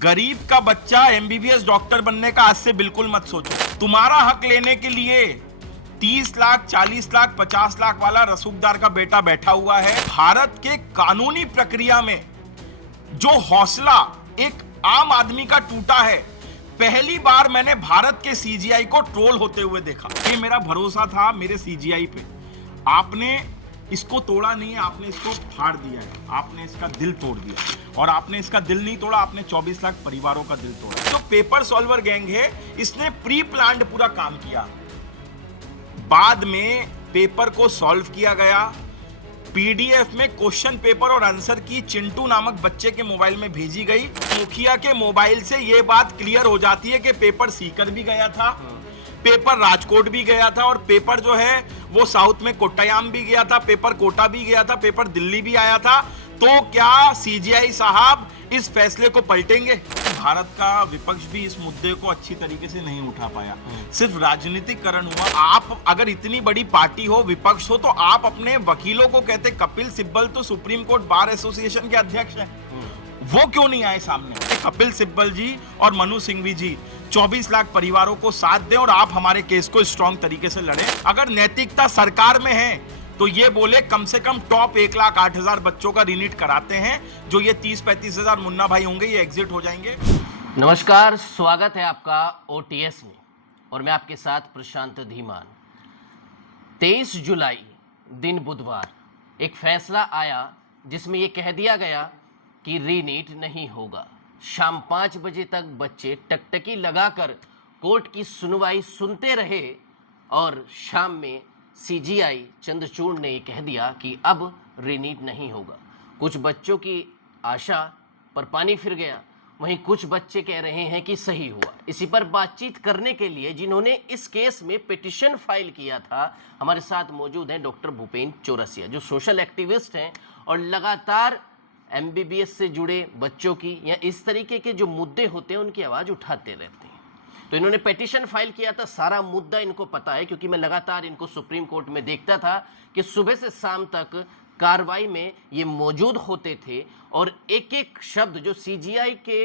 गरीब का बच्चा एमबीबीएस डॉक्टर बनने का आज से बिल्कुल मत सोचो। तुम्हारा हक लेने के लिए 30 लाख, 40 लाख, 50 लाख वाला रसूखदार का बेटा बैठा हुआ है। भारत के कानूनी प्रक्रिया में जो हौसला एक आम आदमी का टूटा है, पहली बार मैंने भारत के सीजीआई को ट्रोल होते हुए देखा। ये मेरा भरोसा था मेरे सीजीआई पे। आपने इसको तोड़ा नहीं है, आपने इसको फाड़ दिया है, आपने इसका दिल तोड़ दिया। और आपने इसका दिल नहीं तोड़ा, आपने 24 लाख परिवारों का दिल तोड़ा। जो पेपर सॉल्वर गैंग है, इसने प्री प्लान्ड पूरा काम किया। बाद में पेपर को सॉल्व किया गया, पीडीएफ में क्वेश्चन पेपर और आंसर की चिंटू नामक बच्चे के मोबाइल में भेजी गई। मुखिया के मोबाइल से यह बात क्लियर हो जाती है कि पेपर सीकर भी गया था, पेपर राजकोट भी गया था, और पेपर जो है वो साउथ में कोट्टायाम भी गया था, पेपर कोटा भी गया था, पेपर दिल्ली भी आया था। तो क्या सीजीआई साहब इस फैसले को पलटेंगे? भारत का विपक्ष भी इस मुद्दे को अच्छी तरीके से नहीं उठा पाया, सिर्फ राजनीतिकरण हुआ। आप अगर इतनी बड़ी पार्टी हो, विपक्ष हो, तो आप अपने वकीलों को कहते। कपिल सिब्बल तो सुप्रीम कोर्ट बार एसोसिएशन के अध्यक्ष हैं, वो क्यों नहीं आए सामने? कपिल सिब्बल जी और मनु सिंघवी जी 24 लाख परिवारों को साथ दें और आप हमारे केस को स्ट्रॉन्ग तरीके से लड़ें। अगर नैतिकता सरकार में है तो ये बोले कम से कम टॉप 1,08,000 बच्चों का रीनीट कराते हैं। जो ये 30-35 हजार मुन्ना भाई होंगे, ये एग्जिट हो जाएंगे। नमस्कार, स्वागत है आपका ओटीएस में और मैं आपके साथ प्रशांत धीमान। 23 जुलाई दिन बुधवार एक फैसला आया जिसमें यह कह दिया गया कि रीनीट नहीं होगा। शाम 5 बजे तक बच्चे टकटकी लगाकर कोर्ट की सुनवाई सुनते रहे और शाम में सीजीआई चंद्रचूड़ ने कह दिया कि अब रीनीट नहीं होगा। कुछ बच्चों की आशा पर पानी फिर गया, वहीं कुछ बच्चे कह रहे हैं कि सही हुआ। इसी पर बातचीत करने के लिए जिन्होंने इस केस में पिटीशन फाइल किया था, हमारे साथ मौजूद हैं डॉक्टर भूपेन चौरसिया, जो सोशल एक्टिविस्ट हैं और लगातार एमबीबीएस से जुड़े बच्चों की या इस तरीके के जो मुद्दे होते हैं उनकी आवाज़ उठाते रहते हैं। तो इन्होंने पिटीशन फाइल किया था, सारा मुद्दा इनको पता है क्योंकि मैं लगातार इनको सुप्रीम कोर्ट में देखता था कि सुबह से शाम तक कार्रवाई में ये मौजूद होते थे और एक एक शब्द जो सीजीआई के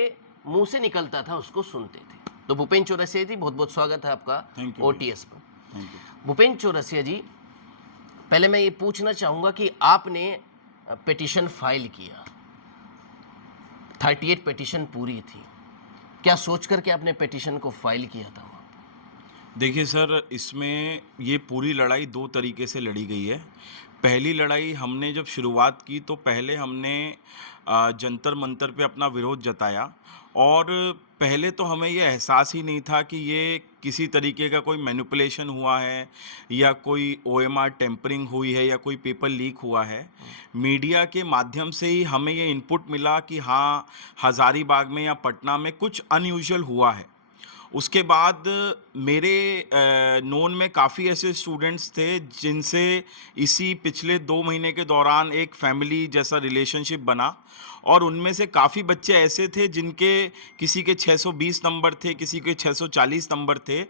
मुंह से निकलता था उसको सुनते थे। तो भूपेन चौरसिया जी, बहुत बहुत स्वागत है आपका ओटीएस पर। भूपेन चौरसिया जी, पहले मैं ये पूछना चाहूँगा कि आपने पिटीशन फाइल किया, 38 पिटीशन पूरी थी, क्या सोच करके आपने पिटीशन को फाइल किया था? देखिए सर, इसमें ये पूरी लड़ाई 2 तरीके से लड़ी गई है। पहली लड़ाई हमने जब शुरुआत की तो पहले हमने जंतर मंतर पे अपना विरोध जताया, और पहले तो हमें ये एहसास ही नहीं था कि ये किसी तरीके का कोई मैनिपुलेशन हुआ है या कोई ओएमआर टेम्परिंग हुई है या कोई पेपर लीक हुआ है। मीडिया के माध्यम से ही हमें ये इनपुट मिला कि हाँ, हज़ारीबाग में या पटना में कुछ अनयूजुअल हुआ है। उसके बाद मेरे नोन में काफ़ी ऐसे स्टूडेंट्स थे जिनसे इसी पिछले 2 महीने के दौरान एक फैमिली जैसा रिलेशनशिप बना, और उनमें से काफ़ी बच्चे ऐसे थे जिनके किसी के 620 नंबर थे, किसी के 640 नंबर थे,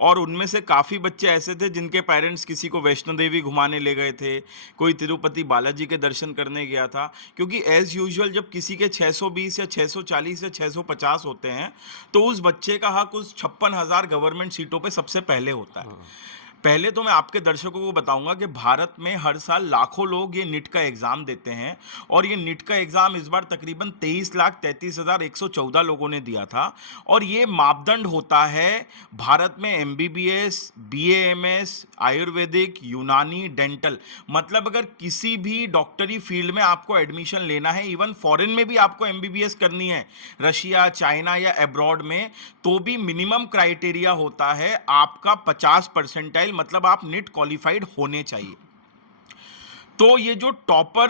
और उनमें से काफ़ी बच्चे ऐसे थे जिनके पेरेंट्स किसी को वैष्णो देवी घुमाने ले गए थे, कोई तिरुपति बालाजी के दर्शन करने गया था। क्योंकि एज़ यूजुअल जब किसी के 620 या 640 या 650 होते हैं तो उस बच्चे का हक उस 56,000 गवर्नमेंट सीटों पे सबसे पहले होता है। पहले तो मैं आपके दर्शकों को बताऊंगा कि भारत में हर साल लाखों लोग ये नीट का एग्ज़ाम देते हैं, और ये नीट का एग्ज़ाम इस बार तकरीबन 23,33,114 लोगों ने दिया था। और ये मापदंड होता है भारत में एमबीबीएस, बीएएमएस, आयुर्वेदिक, यूनानी, डेंटल, मतलब अगर किसी भी डॉक्टरी फील्ड में आपको एडमिशन लेना है, इवन फॉरेन में भी आपको एमबीबीएस करनी है, रशिया, चाइना या अब्रॉड में, तो भी मिनिमम क्राइटेरिया होता है आपका 50 परसेंटाइल, मतलब आप नीट क्वालिफाइड होने चाहिए। तो ये जो टॉपर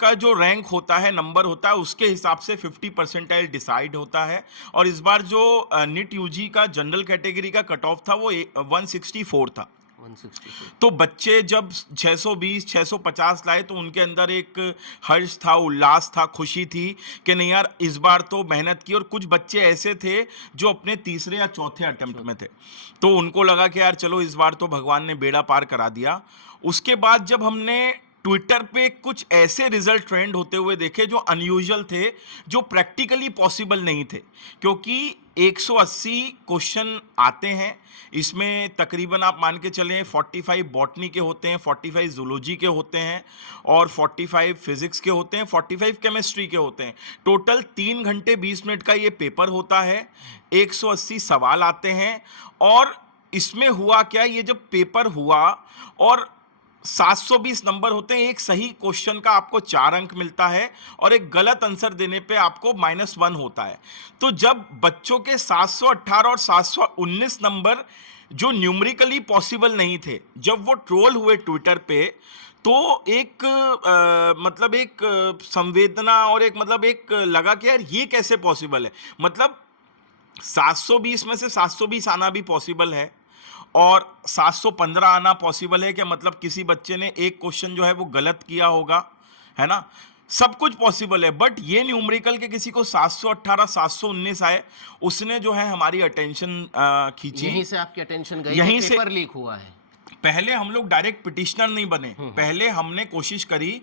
का जो रैंक होता है, नंबर होता है, उसके हिसाब से 50 परसेंटाइल डिसाइड होता है। और इस बार जो नीट यूजी का जनरल कैटेगरी का कट ऑफ था वो 164 था। 164। तो बच्चे जब 620, 650 लाए तो उनके अंदर एक हर्ष था, उल्लास था, खुशी थी कि नहीं यार, इस बार तो मेहनत की। और कुछ बच्चे ऐसे थे जो अपने तीसरे या चौथे अटेम्प्ट में थे, तो उनको लगा कि यार चलो इस बार तो भगवान ने बेड़ा पार करा दिया। उसके बाद जब हमने ट्विटर पे कुछ ऐसे रिजल्ट ट्रेंड होते हुए देखे जो अनयूजुअल थे, जो प्रैक्टिकली पॉसिबल नहीं थे, क्योंकि 180 क्वेश्चन आते हैं। इसमें तकरीबन आप मान के चलें 45 बॉटनी के होते हैं, 45 जूलॉजी के होते हैं और 45 फिजिक्स के होते हैं, 45 केमिस्ट्री के होते हैं। टोटल 3 घंटे 20 मिनट का ये पेपर होता है, 180 सवाल आते हैं। और इसमें हुआ क्या, ये जब पेपर हुआ और 720 नंबर होते हैं, एक सही क्वेश्चन का आपको 4 अंक मिलता है और एक गलत आंसर देने पे आपको -1 होता है। तो जब बच्चों के 718 और 719 नंबर जो न्यूमेरिकली पॉसिबल नहीं थे, जब वो ट्रोल हुए ट्विटर पे, तो एक मतलब एक संवेदना और एक मतलब एक लगा कि यार ये कैसे पॉसिबल है। मतलब 720 में से 720 आना भी पॉसिबल है और 715 आना पॉसिबल है। क्या मतलब किसी बच्चे ने एक क्वेश्चन जो है वो गलत किया होगा, है ना। सब कुछ पॉसिबल है, बट ये न्यूमेरिकल के किसी को 718 719 आए, उसने जो है हमारी अटेंशन खींची। यहीं से आपकी अटेंशन गई, यहीं कि से पेपर लीक हुआ है। पहले हम लोग डायरेक्ट पिटिशनर नहीं बने, पहले हमने कोशिश करी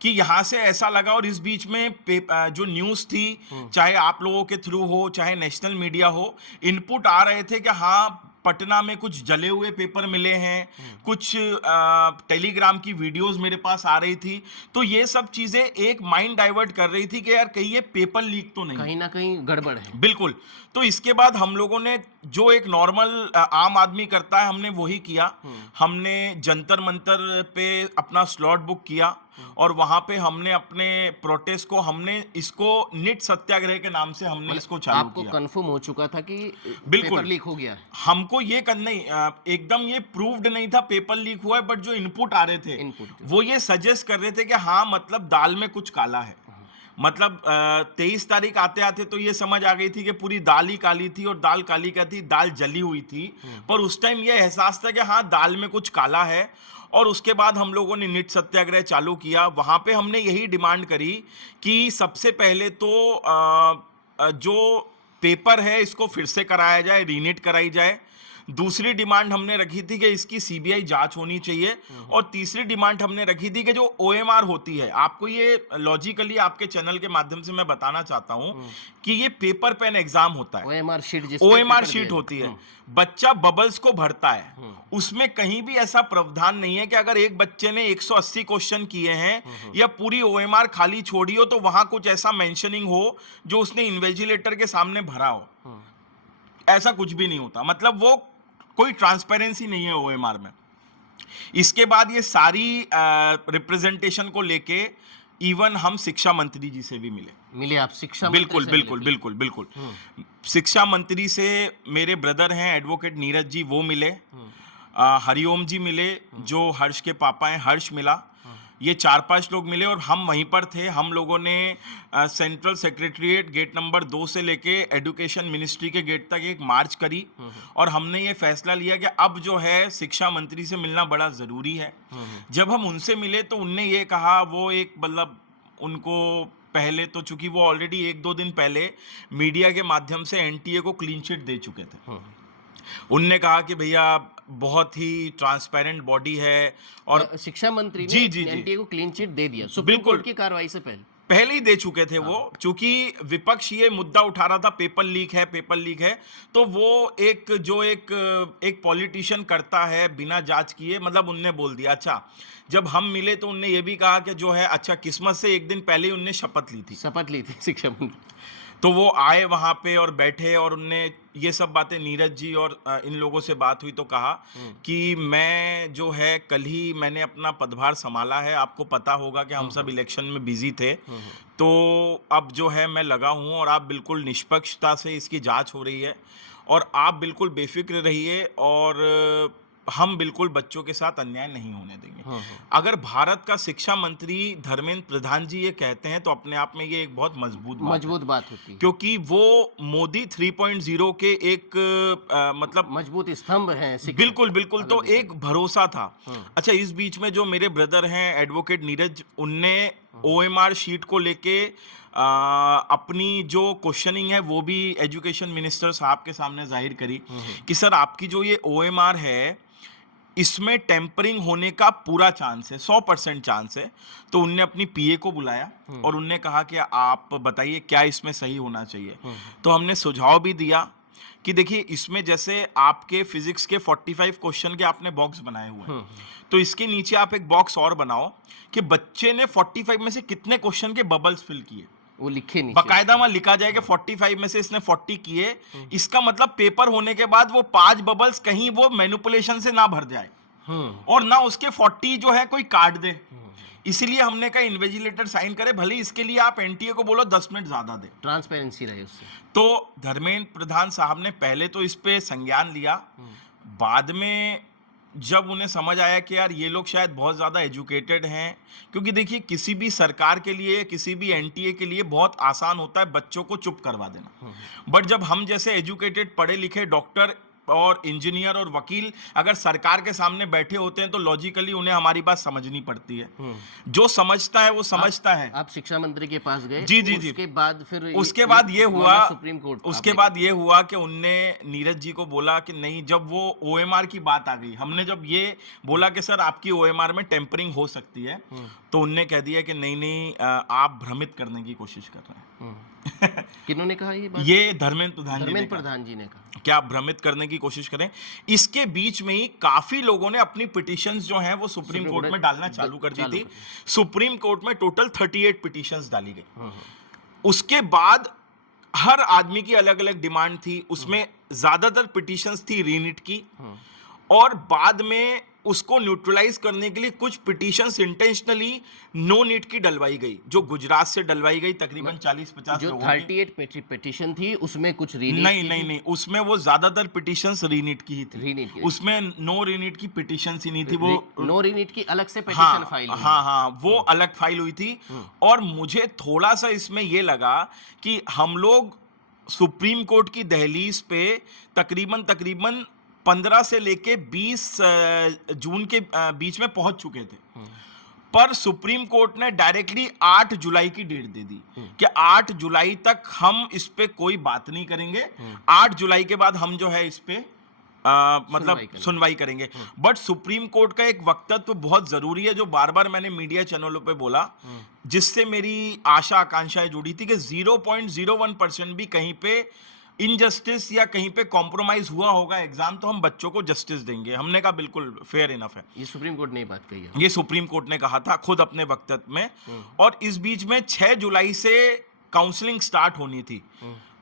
कि यहां से ऐसा लगा। और इस बीच में जो न्यूज़ थी, चाहे आप लोगों के थ्रू हो चाहे नेशनल मीडिया हो, इनपुट आ रहे थे कि हाँ पटना में कुछ जले हुए पेपर मिले हैं, कुछ टेलीग्राम की वीडियोस मेरे पास आ रही थी। तो ये सब चीजें एक माइंड डाइवर्ट कर रही थी कि यार कहीं ये पेपर लीक तो नहीं, कहीं ना कहीं गड़बड़ है। बिल्कुल। तो इसके बाद हम लोगों ने जो एक नॉर्मल आम आदमी करता है, हमने वही किया। हमने जंतर मंतर पे अपना स्लॉट बुक किया और वहां पे हमने अपने प्रोटेस्ट को, हमने इसको निट सत्याग्रह के नाम से हमने इसको चालू आपको किया। कंफर्म हो चुका था कि बिल्कुल। पेपर लीक हो गया है। हमको ये नहीं, एकदम ये प्रूव्ड नहीं था पेपर लीक हुआ है, बट जो इनपुट आ रहे थे इनपुट वो ये सजेस्ट कर रहे थे कि हाँ मतलब दाल में कुछ काला है। मतलब 23 तारीख आते आते तो ये समझ आ गई थी कि पूरी दाल ही काली थी और दाल काली क्या थी, दाल जली हुई थी। पर उस टाइम ये एहसास था कि हाँ दाल में कुछ काला है। और उसके बाद हम लोगों ने निट सत्याग्रह चालू किया। वहां पे हमने यही डिमांड करी कि सबसे पहले तो जो पेपर है इसको फिर से कराया जाए, रीनिट कराई जाए। दूसरी डिमांड हमने रखी थी कि इसकी सीबीआई जांच होनी चाहिए। और तीसरी डिमांड हमने रखी थी कि जो ओएमआर होती है, आपको ये लॉजिकली आपके चैनल के माध्यम से मैं बताना चाहता हूं कि ये पेपर पेन एग्जाम होता है, ओएमआर शीट, जिस ओएमआर शीट होती है, बच्चा बबल्स को भरता है। उसमें कहीं भी ऐसा प्रावधान नहीं है कि अगर एक बच्चे ने 180 क्वेश्चन किए हैं या पूरी ओएमआर खाली छोड़ी हो तो वहां कुछ ऐसा मेंशनिंग हो जो उसने इन्वेजिलेटर के सामने भरा हो। ऐसा कुछ भी नहीं होता। मतलब वो कोई ट्रांसपेरेंसी नहीं है ओएमआर में। इसके बाद ये सारी रिप्रेजेंटेशन को लेके इवन हम शिक्षा मंत्री जी से भी मिले। आप शिक्षा बिल्कुल मंत्री से बिल्कुल मिले? बिल्कुल बिल्कुल। शिक्षा मंत्री से मेरे ब्रदर हैं एडवोकेट नीरज जी, वो मिले। हरिओम जी मिले, जो हर्ष के पापा हैं, हर्ष मिला। ये 4-5 लोग मिले और हम वहीं पर थे। हम लोगों ने सेंट्रल सेक्रेटरीट गेट नंबर 2 से लेके एजुकेशन मिनिस्ट्री के गेट तक एक मार्च करी और हमने ये फैसला लिया कि अब जो है शिक्षा मंत्री से मिलना बड़ा ज़रूरी है। जब हम उनसे मिले तो उनने ये कहा, वो एक मतलब उनको पहले तो, चूंकि वो ऑलरेडी 1-2 दिन पहले मीडिया के माध्यम से एनटीए को क्लीन चिट दे चुके थे। उनने कहा कि भैया बहुत ही ट्रांसपेरेंट बॉडी है। और शिक्षा मंत्री जी, ने जी, जी। एनटीए को क्लीन चिट दे दिया सुप्रीम बिल्कुल। कोर्ट की कार्रवाई से पहले ही दे चुके थे वो, चूंकि विपक्ष ये मुद्दा उठा रहा था पेपर लीक है, पेपर लीक है। तो वो एक पॉलिटिशियन करता है बिना जांच किए, मतलब उनने बोल दिया। अच्छा, जब हम मिले तो उनने ये भी कहा कि जो है, अच्छा किस्मत से एक दिन पहले ही उनने शपथ ली थी शिक्षा मंत्री। तो वो आए वहां पे और बैठे और उनने ये सब बातें, नीरज जी और इन लोगों से बात हुई तो कहा कि मैं जो है कल ही मैंने अपना पदभार संभाला है। आपको पता होगा कि हम सब इलेक्शन में बिजी थे, तो अब जो है मैं लगा हूं और आप बिल्कुल निष्पक्षता से इसकी जांच हो रही है और आप बिल्कुल बेफिक्र रहिए और हम बिल्कुल बच्चों के साथ अन्याय नहीं होने देंगे। अगर भारत का शिक्षा मंत्री धर्मेंद्र प्रधान जी ये कहते हैं तो अपने आप में ये एक बहुत मजबूत बात होती है, क्योंकि वो मोदी 3.0 के एक मतलब मजबूत स्तंभ हैं। बिल्कुल बिल्कुल। तो एक भरोसा था। अच्छा, इस बीच में जो मेरे ब्रदर हैं एडवोकेट नीरज, उनने ओएमआर शीट को लेके अपनी जो क्वेश्चनिंग है वो भी एजुकेशन मिनिस्टर साहब के सामने जाहिर करी कि सर आपकी जो ये ओएमआर है इसमें टेम्परिंग होने का पूरा चांस है, 100% चांस है। तो उनने अपनी पीए को बुलाया और उनने कहा कि आप बताइए क्या इसमें सही होना चाहिए। तो हमने सुझाव भी दिया कि देखिए इसमें जैसे आपके फिजिक्स के 45 क्वेश्चन के आपने बॉक्स बनाए हुए हैं, तो इसके नीचे आप एक बॉक्स और बनाओ कि बच्चे ने 45 में से कितने क्वेश्चन के बबल्स फिल किए, वो लिखे नहीं, बकायदा वहां लिखा जाए कि 45 में से इसने 40 किए। इसका मतलब पेपर होने के बाद वो 5 बबल्स कहीं वो मैनिपुलेशन से ना भर जाए और ना उसके 40 जो है कोई काट दे। इसीलिए हमने कहा इन्विजिलेटर साइन करे, भले इसके लिए आप एनटीए को बोलो 10 मिनट ज्यादा दे, ट्रांसपेरेंसी रहे उससे। तो धर्मेंद्र प्रधान साहब ने पहले तो इस पे संज्ञान लिया। बाद में जब उन्हें समझ आया कि यार ये लोग शायद बहुत ज़्यादा एजुकेटेड हैं, क्योंकि देखिए किसी भी सरकार के लिए, किसी भी एनटीए के लिए बहुत आसान होता है बच्चों को चुप करवा देना, बट जब हम जैसे एजुकेटेड पढ़े लिखे डॉक्टर और इंजीनियर और वकील अगर सरकार के सामने बैठे होते हैं तो लॉजिकली उन्हें हमारी बात समझनी पड़ती है। जो समझता है वो समझता है। आप शिक्षा मंत्री के पास गए? जी जी जी। उसके बाद फिर उसके बाद ये हुआ, सुप्रीम कोर्ट, उसके बाद ये हुआ कि उनने नीरज जी को बोला कि नहीं, जब वो ओएमआर की बात आ गई, हमने जब ये बोला कि सर आपकी ओएमआर में टेम्परिंग हो सकती है, तो उनने कह दिया कि नहीं नहीं आप भ्रमित करने की कोशिश कर रहे हैं। किन्होंने कहा ये बात? ये धर्मेंद्र प्रधान जी ने कहा क्या भ्रमित करने की कोशिश करें। इसके बीच में ही काफी लोगों ने अपनी पिटीशंस जो हैं वो सुप्रीम कोर्ट में डालना चालू कर दी थी। सुप्रीम कोर्ट में टोटल 38 पिटीशंस डाली गई। उसके बाद हर आदमी की अलग अलग डिमांड थी, उसमें ज्यादातर पिटीशंस थी रीनिट की, और बाद में उसको न्यूट्रलाइज करने के लिए कुछ पिटीशंस इंटेंशनली नो नीट की डलवाई गई, जो गुजरात से डलवाई गई तकरीबन 40-50 जो 38 पिटीशन थी उसमें कुछ रीनीट नहीं, उसमें वो ज्यादातर पिटीशंस रीनीट की ही थी, उसमें नो रीनीट की पिटीशंस ही नहीं थी। वो नो रीनीट की अलग से पिटीशन फाइल हुई। हाँ, वो अलग फाइल हुई थी। और मुझे थोड़ा सा इसमें ये लगा कि हम लोग सुप्रीम कोर्ट की दहलीज पे तकरीबन 15 से लेके 20 जून के बीच में पहुंच चुके थे, पर सुप्रीम कोर्ट ने डायरेक्टली 8 जुलाई की डेट दे दी कि 8 जुलाई तक हम इस पे कोई बात नहीं करेंगे, 8 जुलाई के बाद हम जो है इस पे मतलब सुनवाई करेंगे। बट सुप्रीम कोर्ट का एक वक्तव्य बहुत जरूरी है, जो बार बार मैंने मीडिया चैनलों पे बोला, जिससे मेरी आशा आकांक्षाएं जुड़ी थी कि 0.01% भी कहीं पे इनजस्टिस या कहीं पे कॉम्प्रोमाइज हुआ होगा एग्जाम, तो हम बच्चों को जस्टिस देंगे। हमने कहा बिल्कुल फेयर इनफ है। ये सुप्रीम कोर्ट ने बात कही है, ये सुप्रीम कोर्ट ने कहा था खुद अपने वक्तव्य में। और इस बीच में 6 जुलाई से काउंसलिंग स्टार्ट होनी थी।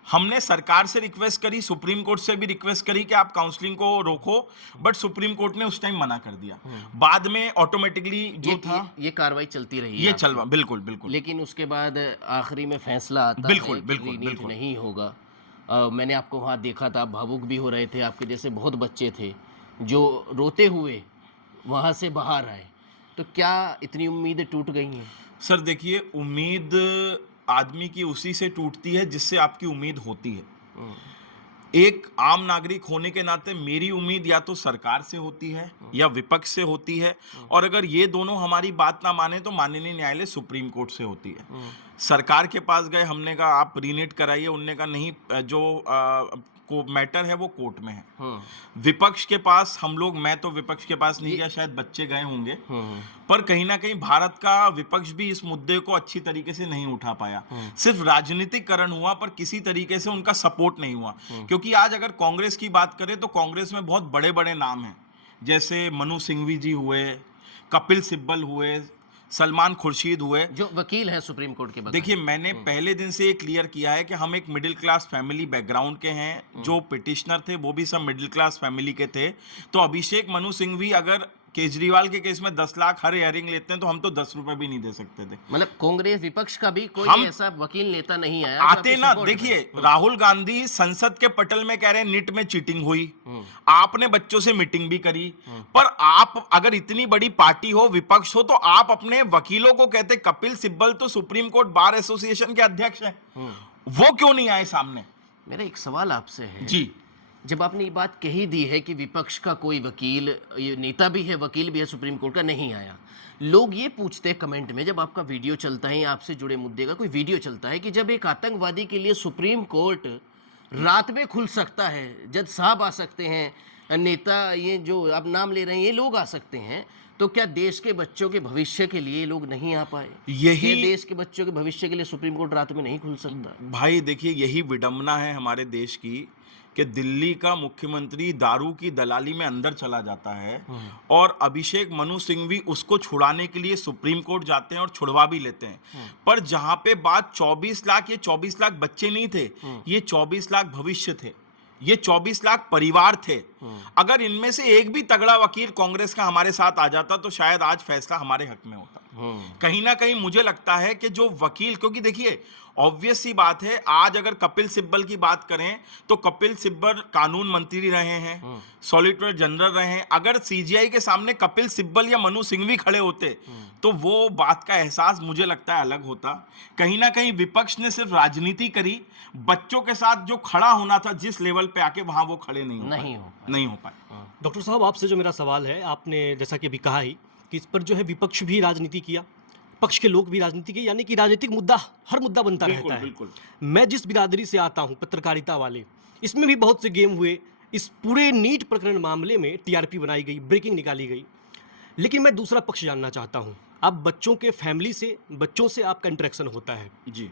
हमने सरकार से रिक्वेस्ट करी, सुप्रीम कोर्ट से भी रिक्वेस्ट करी कि आप काउंसलिंग को रोको, बट सुप्रीम कोर्ट ने उस टाइम मना कर दिया। बाद में ऑटोमेटिकली जो था ये कार्रवाई चलती रही, ये चलवा बिल्कुल। लेकिन उसके बाद आखिरी में फैसला आता बिल्कुल नहीं होगा। मैंने आपको वहाँ देखा था, आप भावुक भी हो रहे थे, आपके जैसे बहुत बच्चे थे जो रोते हुए वहाँ से बाहर आए। तो क्या इतनी उम्मीदें टूट गई हैं? सर देखिए, उम्मीद आदमी की उसी से टूटती है जिससे आपकी उम्मीद होती है। एक आम नागरिक होने के नाते मेरी उम्मीद या तो सरकार से होती है या विपक्ष से होती है, और अगर ये दोनों हमारी बात ना माने तो माननीय न्यायालय सुप्रीम कोर्ट से होती है। सरकार के पास गए, हमने कहा आप रीनेट कराइए, उनने कहा नहीं, जो को मैटर है वो कोर्ट में है। विपक्ष के पास हम लोग, मैं तो विपक्ष के पास नहीं गया, शायद बच्चे गए होंगे, पर कहीं ना कहीं भारत का विपक्ष भी इस मुद्दे को अच्छी तरीके से नहीं उठा पाया। सिर्फ राजनीतिकरण हुआ, पर किसी तरीके से उनका सपोर्ट नहीं हुआ। क्योंकि आज अगर कांग्रेस की बात करें तो कांग्रेस में बहुत बड़े बड़े नाम हैं, जैसे मनु सिंघवी जी हुए, कपिल सिब्बल हुए, सलमान खुर्शीद हुए, जो वकील हैं सुप्रीम कोर्ट के। देखिए, मैंने पहले दिन से ये क्लियर किया है कि हम एक मिडिल क्लास फैमिली बैकग्राउंड के हैं। जो पिटिशनर थे वो भी सब मिडिल क्लास फैमिली के थे। तो अभिषेक मनु सिंघवी अगर केजरीवाल के केस में 10 लाख हर हियरिंग लेते हैं तो हम तो 10 रुपए भी नहीं दे सकते थे। मतलब कांग्रेस विपक्ष का भी कोई ऐसा वकील नेता नहीं आया आते ना। देखिए, राहुल गांधी संसद के पटल में कह रहे हैं नीट में चीटिंग हुई, आपने बच्चों से मीटिंग भी करी, पर आप अगर इतनी बड़ी पार्टी हो, विपक्ष हो, तो आप अपने वकीलों को कहते। कपिल सिब्बल तो सुप्रीम कोर्ट बार एसोसिएशन के अध्यक्ष हैं, वो क्यों नहीं आए सामने? मेरा एक सवाल आपसे है जी, जब आपने ये बात कही दी है कि विपक्ष का कोई वकील, ये नेता भी है, वकील भी है सुप्रीम कोर्ट का, नहीं आया, लोग ये पूछते हैं कमेंट में, जब आपका वीडियो चलता है, आपसे जुड़े मुद्दे का कोई वीडियो चलता है, कि जब एक आतंकवादी के लिए सुप्रीम कोर्ट रात में खुल सकता है, जज साहब आ सकते हैं, नेता ये जो आप नाम ले रहे हैं ये लोग आ सकते हैं, तो क्या देश के बच्चों के भविष्य के लिए ये लोग नहीं आ पाए? यही ये देश के बच्चों के भविष्य के लिए सुप्रीम कोर्ट रात में नहीं खुल सकता? भाई देखिए, यही विडंबना है हमारे देश की कि दिल्ली का मुख्यमंत्री दारू की दलाली में अंदर चला जाता है और अभिषेक मनु सिंह भी उसको छुड़ाने के लिए सुप्रीम कोर्ट जाते हैं और छुड़वा भी लेते हैं। पर जहां पे बात 24 लाख, ये 24 लाख बच्चे नहीं थे, ये 24 लाख भविष्य थे, ये 24 लाख परिवार थे। अगर इनमें से एक भी तगड़ा वकील कांग्रेस का हमारे साथ आ जाता तो शायद आज फैसला हमारे हक में होता। कहीं ना कहीं मुझे लगता है कि जो वकील, क्योंकि देखिए ऑब्वियस सी बात है, आज अगर कपिल सिब्बल की बात करें तो कपिल सिब्बल कानून मंत्री रहे हैं, सॉलिसिटर जनरल रहे हैं। अगर सीजीआई के सामने कपिल सिब्बल या मनु सिंह भी खड़े होते तो वो बात का एहसास मुझे लगता है अलग होता। कहीं ना कहीं विपक्ष ने सिर्फ राजनीति करी, बच्चों के साथ जो खड़ा होना था जिस लेवल पे आके, वहां वो खड़े नहीं हो पाए। डॉक्टर साहब, आपसे जो मेरा सवाल है, आपने जैसा कि अभी कहा ही कि इस पर जो है विपक्ष भी राजनीति किया, पक्ष के लोग भी राजनीति की, यानी कि राजनीतिक मुद्दा हर मुद्दा बनता रहता है। बिल्कुल। मैं जिस बिरादरी से आता हूं, पत्रकारिता वाले, इसमें भी बहुत से गेम हुए। इस पूरे नीट प्रकरण मामले में टीआरपी बनाई गई, ब्रेकिंग निकाली गई। लेकिन मैं दूसरा पक्ष जानना चाहता हूं। आप बच्चों के फैमिली से, बच्चों से आपका इंटरेक्शन होता है जी,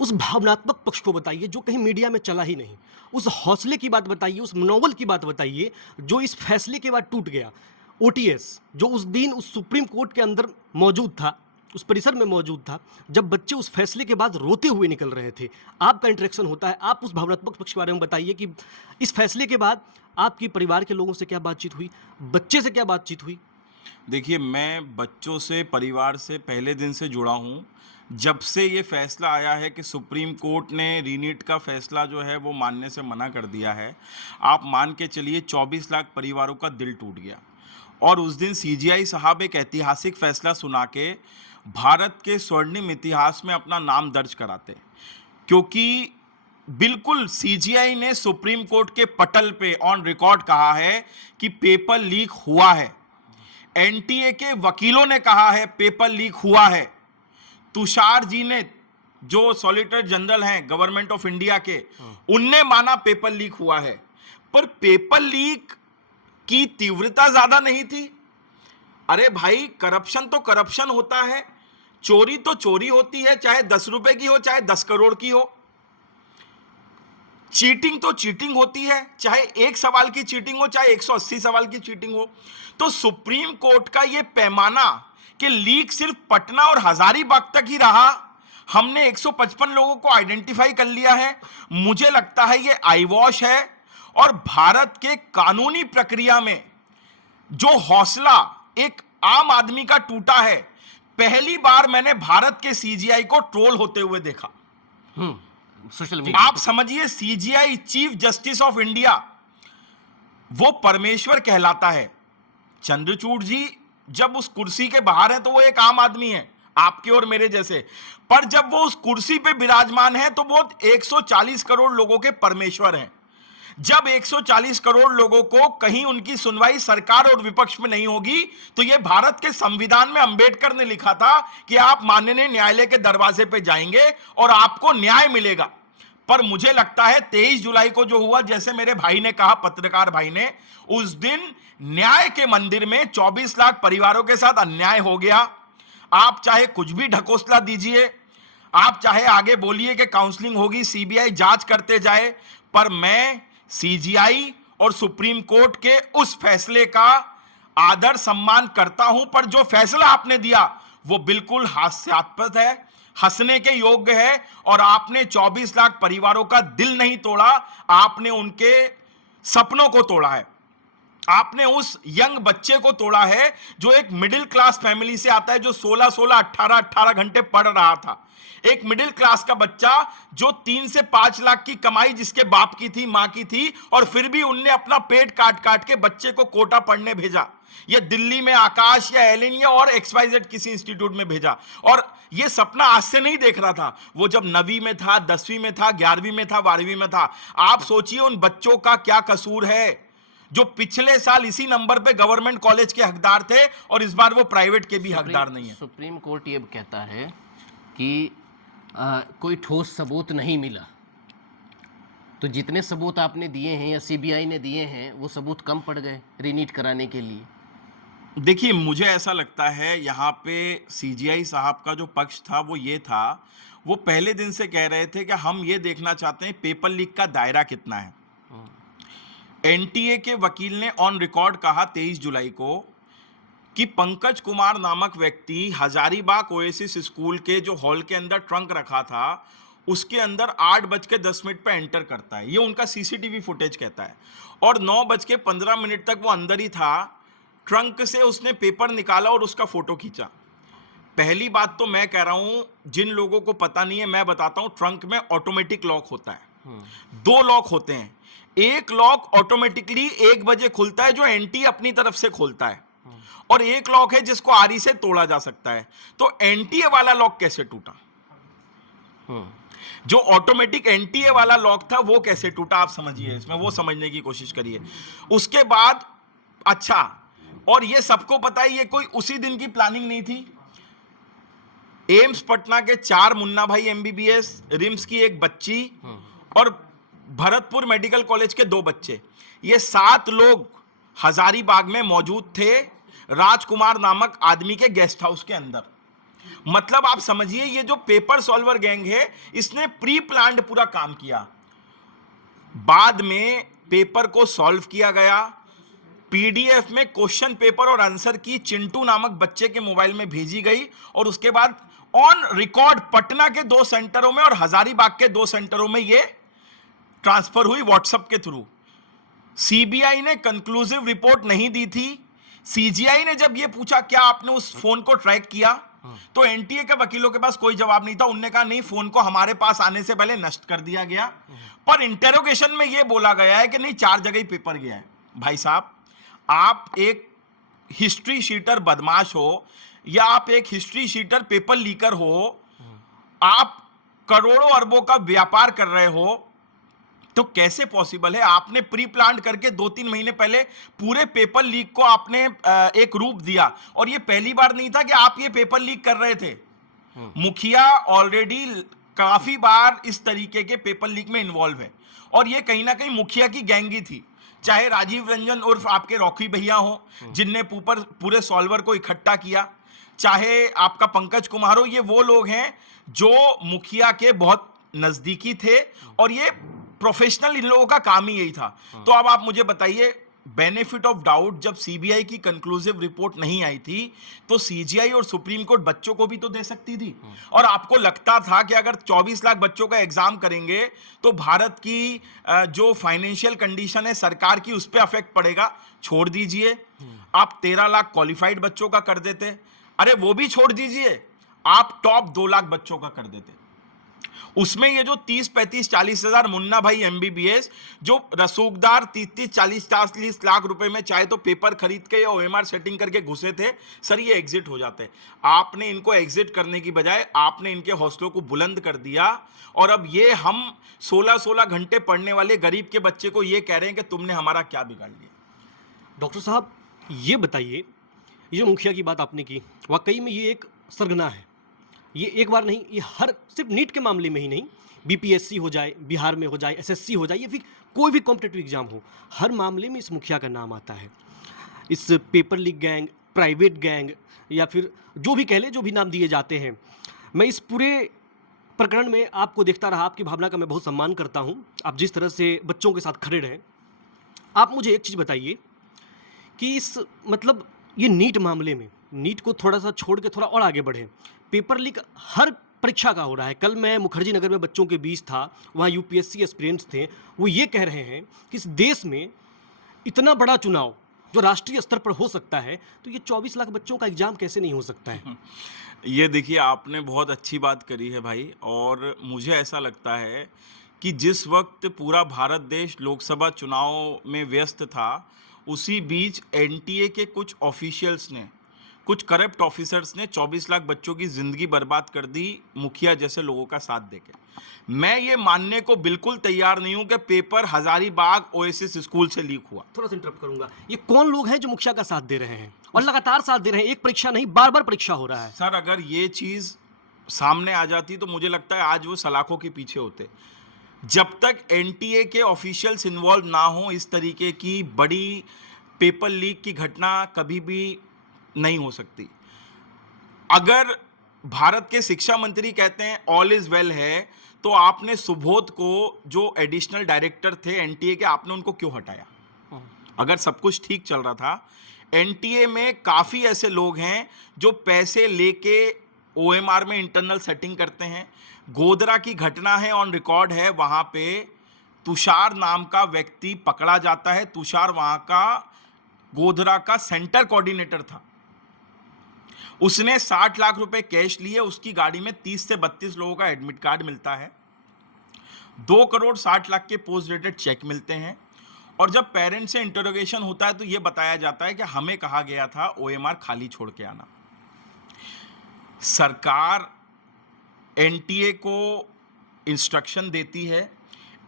उस भावनात्मक पक्ष को बताइए जो कहीं मीडिया में चला ही नहीं। उस हौसले की बात बताइए, उस मनोबल की बात बताइए जो इस फैसले के बाद टूट गया। ओटीएस जो उस दिन उस सुप्रीम कोर्ट के अंदर मौजूद था, उस परिसर में मौजूद था, जब बच्चे उस फैसले के बाद रोते हुए निकल रहे थे, आपका इंटरेक्शन होता है। आप उस भावनात्मक पक्ष के बारे में बताइए कि इस फैसले के बाद आपकी परिवार के लोगों से क्या बातचीत हुई, बच्चे से क्या बातचीत हुई? देखिए, मैं बच्चों से, परिवार से पहले दिन से जुड़ा हूँ। जब से ये फैसला आया है कि सुप्रीम कोर्ट ने रीनीट का फैसला जो है वो मानने से मना कर दिया है, आप मान के चलिए 24 लाख परिवारों का दिल टूट गया। और उस दिन सीजीआई साहब एक ऐतिहासिक फैसला सुना के भारत के स्वर्णिम इतिहास में अपना नाम दर्ज कराते, क्योंकि बिल्कुल सीजीआई ने सुप्रीम कोर्ट के पटल पे ऑन रिकॉर्ड कहा है कि पेपर लीक हुआ है। एनटीए के वकीलों ने कहा है पेपर लीक हुआ है। तुषार जी ने, जो सॉलिसिटर जनरल हैं गवर्नमेंट ऑफ इंडिया के, उनने माना पेपर लीक हुआ है। पर पेपर लीक की तीव्रता ज्यादा नहीं थी। अरे भाई, करप्शन तो करप्शन होता है, चोरी तो चोरी होती है, चाहे 10 रुपए की हो चाहे 10 करोड़ की हो। चीटिंग तो चीटिंग होती है, चाहे 1 सवाल की चीटिंग हो चाहे 180 सवाल की चीटिंग हो। तो सुप्रीम कोर्ट का यह पैमाना कि लीक सिर्फ पटना और हजारीबाग तक ही रहा, हमने 155 लोगों को आइडेंटिफाई कर लिया है, मुझे लगता है यह आई वॉश है। और भारत के कानूनी प्रक्रिया में जो हौसला एक आम आदमी का टूटा है, पहली बार मैंने भारत के सीजीआई को ट्रोल होते हुए देखा। सोशल मीडिया आप समझिए, CGI chief justice of India वो परमेश्वर कहलाता है। चंद्रचूड़ जी जब उस कुर्सी के बाहर है तो वो एक आम आदमी है, आपके और मेरे जैसे, पर जब वो उस कुर्सी पे विराजमान है तो वो 140 करोड़ लोगों के परमेश्वर हैं। जब 140 करोड़ लोगों को कहीं उनकी सुनवाई सरकार और विपक्ष में नहीं होगी, तो यह भारत के संविधान में अंबेडकर ने लिखा था कि आप माननीय न्यायालय के दरवाजे पे जाएंगे और आपको न्याय मिलेगा। पर मुझे लगता है 23 जुलाई को जो हुआ, जैसे मेरे भाई ने कहा, पत्रकार भाई ने, उस दिन न्याय के मंदिर में 24 लाख परिवारों के साथ अन्याय हो गया। आप चाहे कुछ भी ढकोसला दीजिए, आप चाहे आगे बोलिए कि काउंसलिंग होगी, सीबीआई जांच करते जाए, पर मैं सीजीआई और सुप्रीम कोर्ट के उस फैसले का आदर सम्मान करता हूं। पर जो फैसला आपने दिया वो बिल्कुल हास्यास्पद है, हंसने के योग्य है। और आपने 24 लाख परिवारों का दिल नहीं तोड़ा, आपने उनके सपनों को तोड़ा है। आपने उस यंग बच्चे को तोड़ा है जो एक मिडिल क्लास फैमिली से आता है, जो 16-16, 18-18 घंटे पढ़ रहा था। एक मिडिल क्लास का बच्चा जो 3 से 5 लाख की कमाई जिसके बाप की थी, मां की थी, और फिर भी उनने अपना पेट काट काट के बच्चे को कोटा पढ़ने भेजा। ये दिल्ली में आकाश या एलिन या और XYZ किसी इंस्टीट्यूट में भेजा। और ये सपना आज से नहीं देख रहा था, वो जब 9वीं में था, 10वीं में था, 11वीं में था, 12वीं में था। आप सोचिए उन बच्चों का क्या कसूर है जो पिछले साल इसी नंबर पे गवर्नमेंट कॉलेज के हकदार थे और इस बार वो प्राइवेट के भी हकदार नहीं है। सुप्रीम कोर्ट ये कहता है कि कोई ठोस सबूत नहीं मिला, तो जितने सबूत आपने दिए हैं या सीबीआई ने दिए हैं वो सबूत कम पड़ गए रीनीट कराने के लिए? देखिए, मुझे ऐसा लगता है यहाँ पे सीजीआई साहब का जो पक्ष था वो ये था, वो पहले दिन से कह रहे थे कि हम ये देखना चाहते हैं पेपर लीक का दायरा कितना है। एनटीए के वकील ने ऑन रिकॉर्ड कहा 23 जुलाई को कि पंकज कुमार नामक व्यक्ति हजारीबाग ओएसिस स्कूल के जो हॉल के अंदर ट्रंक रखा था उसके अंदर 8:10 पे एंटर करता है, ये उनका सीसीटीवी फुटेज कहता है, और 9:15 तक वो अंदर ही था। ट्रंक से उसने पेपर निकाला और उसका फोटो खींचा। पहली बात तो मैं कह रहा हूं, जिन लोगों को पता नहीं है मैं बताता हूं, ट्रंक में ऑटोमेटिक लॉक होता है, 2 लॉक होते हैं। एक लॉक ऑटोमेटिकली 1 बजे खुलता है जो एनटी अपनी तरफ से खोलता है, और एक लॉक है जिसको आरी से तोड़ा जा सकता है। तो एनटीए वाला लॉक कैसे टूटा? जो ऑटोमेटिक एनटीए वाला लॉक था वो कैसे टूटा, आप समझिए, इसमें वो समझने की कोशिश करिए। उसके बाद अच्छा, और ये सबको पता है, ये कोई उसी दिन की प्लानिंग नहीं थी। एम्स पटना के 4 मुन्ना भाई एमबीबीएस, रिम्स की एक बच्ची और भरतपुर मेडिकल कॉलेज के 2 बच्चे, ये 7 लोग हजारीबाग में मौजूद थे राजकुमार नामक आदमी के गेस्ट हाउस के अंदर। मतलब आप समझिए, ये जो पेपर सॉल्वर गैंग है इसने प्री प्लान्ड पूरा काम किया। बाद में पेपर को सॉल्व किया गया, पीडीएफ में क्वेश्चन पेपर और आंसर की चिंटू नामक बच्चे के मोबाइल में भेजी गई, और उसके बाद ऑन रिकॉर्ड पटना के 2 सेंटरों में और हजारीबाग के 2 सेंटरों में ये ट्रांसफर हुई व्हाट्सएप के थ्रू। सीबीआई ने कंक्लूसिव रिपोर्ट नहीं दी थी। सीजीआई ने जब ये पूछा क्या आपने उस फोन को ट्रैक किया, तो एनटीए के वकीलों के पास कोई जवाब नहीं था। उन्होंने कहा नहीं, फोन को हमारे पास आने से पहले नष्ट कर दिया गया। पर इंटेरोगेशन में यह बोला गया है कि नहीं, 4 जगह ही पेपर गया है। भाई साहब, आप एक हिस्ट्री शीटर बदमाश हो या आप एक हिस्ट्री शीटर पेपर लीकर हो, आप करोड़ों अरबों का व्यापार कर रहे हो, तो कैसे पॉसिबल है? आपने प्री प्लान करके 2-3 महीने पहले पूरे पेपर लीक को आपने एक रूप दिया, और ये पहली बार नहीं था कि आप ये पेपर लीक कर रहे थे। मुखिया ऑलरेडी काफी बार इस तरीके के पेपर लीक में इन्वॉल्व है, और ये कहीं ना कहीं मुखिया की गैंगी थी। चाहे राजीव रंजन उर्फ आपके रॉकी भैया हो जिनने पूरे सॉल्वर को इकट्ठा किया, चाहे आपका पंकज कुमार हो, ये वो लोग हैं जो मुखिया के बहुत नजदीकी थे, और ये प्रोफेशनल, इन लोगों का काम ही यही था। तो अब आप मुझे बताइए, बेनिफिट ऑफ डाउट, जब सीबीआई की कंक्लूसिव रिपोर्ट नहीं आई थी तो सीजीआई और सुप्रीम कोर्ट बच्चों को भी तो दे सकती थी। और आपको लगता था कि अगर 24 लाख बच्चों का एग्जाम करेंगे तो भारत की जो फाइनेंशियल कंडीशन है सरकार की, उस पर अफेक्ट पड़ेगा। छोड़ दीजिए, आप 13 लाख क्वालिफाइड बच्चों का कर देते। अरे वो भी छोड़ दीजिए, आप टॉप 2 लाख बच्चों का कर देते। उसमें ये जो 30-35-40 हजार मुन्ना भाई एमबीबीएस जो रसूखदार 30-40 लाख रुपए में चाहे तो पेपर खरीद के या ओएमआर सेटिंग करके घुसे थे, सर ये एग्जिट हो जाते। आपने इनको एग्जिट करने की बजाय आपने इनके हौसलों को बुलंद कर दिया, और अब ये हम 16-16 घंटे पढ़ने वाले गरीब के बच्चे को ये कह रहे हैं कि तुमने हमारा क्या बिगाड़ लिया। डॉक्टर साहब, ये बताइए, ये जो मुखिया की बात आपने की, वाकई में ये एक सरगना है। ये एक बार नहीं, ये हर, सिर्फ नीट के मामले में ही नहीं, बीपीएससी हो जाए, बिहार में हो जाए, एसएससी हो जाए, या फिर कोई भी कॉम्पिटिटिव एग्जाम हो, हर मामले में इस मुखिया का नाम आता है। इस paper leak gang, private gang, या फिर जो भी कह ले, जो भी नाम दिए जाते हैं, मैं इस पूरे प्रकरण में आपको देखता रहा, आपकी भावना का मैं बहुत सम्मान करता हूँ। आप जिस तरह से बच्चों के साथ खड़े रहें। आप मुझे एक चीज़ बताइए कि इस, मतलब ये नीट मामले में, नीट को थोड़ा सा छोड़ के थोड़ा और आगे बढ़े, पेपर लीक हर परीक्षा का हो रहा है। कल मैं मुखर्जी नगर में बच्चों के बीच था, वहाँ यूपीएससी एस्पिरेंट्स थे, वो ये कह रहे हैं कि इस देश में इतना बड़ा चुनाव जो राष्ट्रीय स्तर पर हो सकता है, तो ये 24 लाख बच्चों का एग्जाम कैसे नहीं हो सकता है? ये देखिए, आपने बहुत अच्छी बात करी है भाई, और मुझे ऐसा लगता है कि जिस वक्त पूरा भारत देश लोकसभा चुनाव में व्यस्त था, उसी बीच एनटीए के कुछ ऑफिशियल्स ने, कुछ करप्ट ऑफिसर्स ने 24 लाख बच्चों की जिंदगी बर्बाद कर दी मुखिया जैसे लोगों का साथ देके। मैं ये मानने को बिल्कुल तैयार नहीं हूं कि पेपर हजारीबाग ओएसिस स्कूल से लीक हुआ। थोड़ा सा इंटरप्ट करूंगा, ये कौन लोग हैं जो मुखिया का साथ दे रहे हैं और लगातार साथ दे रहे हैं? एक परीक्षा नहीं, बार बार परीक्षा हो रहा है। सर, अगर ये चीज सामने आ जाती तो मुझे लगता है आज वो सलाखों के पीछे होते। जब तक एनटीए के ऑफिशियल्स इन्वॉल्व ना हो इस तरीके की बड़ी पेपर लीक की घटना कभी भी नहीं हो सकती। अगर भारत के शिक्षा मंत्री कहते हैं ऑल इज वेल है, तो आपने सुबोध को जो एडिशनल डायरेक्टर थे एनटीए के, आपने उनको क्यों हटाया? अगर सब कुछ ठीक चल रहा था। एनटीए में काफी ऐसे लोग हैं जो पैसे लेके ओएमआर में इंटरनल सेटिंग करते हैं। गोधरा की घटना है, ऑन रिकॉर्ड है, वहां पे तुषार नाम का व्यक्ति पकड़ा जाता है। तुषार वहां का गोधरा का सेंटर कोऑर्डिनेटर था। उसने 60 लाख रुपए कैश लिए, उसकी गाड़ी में 30 से 32 लोगों का एडमिट कार्ड मिलता है, 2 करोड़ 60 लाख के पोस्ट डेटेड चेक मिलते हैं। और जब पेरेंट्स से इंटरोगेशन होता है तो यह बताया जाता है कि हमें कहा गया था ओएमआर खाली छोड़ के आना। सरकार एनटीए को इंस्ट्रक्शन देती है,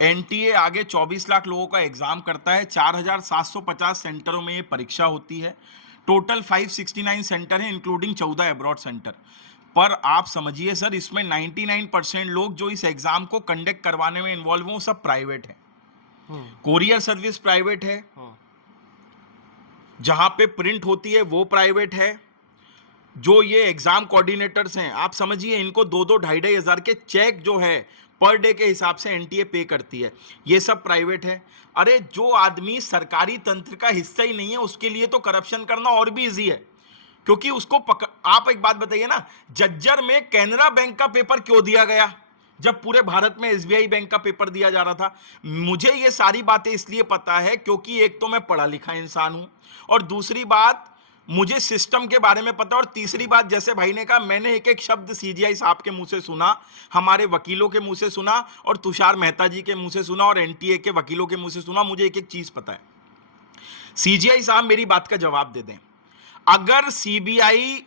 एनटीए आगे 24 लाख लोगों का एग्जाम करता है, 4750 सेंटरों में ये परीक्षा होती है। टोटल 569 सेंटर हैं इंक्लूडिंग 14 अब्रॉड सेंटर। पर आप समझिए सर, इसमें 99% लोग जो इस एग्जाम को कंडक्ट करवाने में इन्वॉल्व हैं वो सब प्राइवेट है। कोरियर सर्विस प्राइवेट है, जहां पे प्रिंट होती है वो प्राइवेट है। जो ये एग्जाम कोऑर्डिनेटर्स हैं, आप समझिए इनको 2-2 ढाई हजार के चेक जो है पर डे के हिसाब से एनटीए पे करती है, ये सब प्राइवेट है। अरे जो आदमी सरकारी तंत्र का हिस्सा ही नहीं है उसके लिए तो करप्शन करना और भी इजी है, क्योंकि उसको आप एक बात बताइए ना, जज्जर में कैनरा बैंक का पेपर क्यों दिया गया जब पूरे भारत में एसबीआई बैंक का पेपर दिया जा रहा था? मुझे ये सारी बातें इसलिए पता है क्योंकि एक तो मैं पढ़ा लिखा इंसान हूं, और दूसरी बात मुझे सिस्टम के बारे में पता, और तीसरी बात जैसे भाई ने कहा, मैंने एक एक शब्द सीजीआई साहब के मुंह से सुना, हमारे वकीलों के मुंह से सुना, और तुषार मेहता जी के मुंह से सुना, और एनटीए के वकीलों के मुंह से सुना। मुझे एक एक चीज पता है। सीजीआई साहब मेरी बात का जवाब दे दें, अगर सीबीआई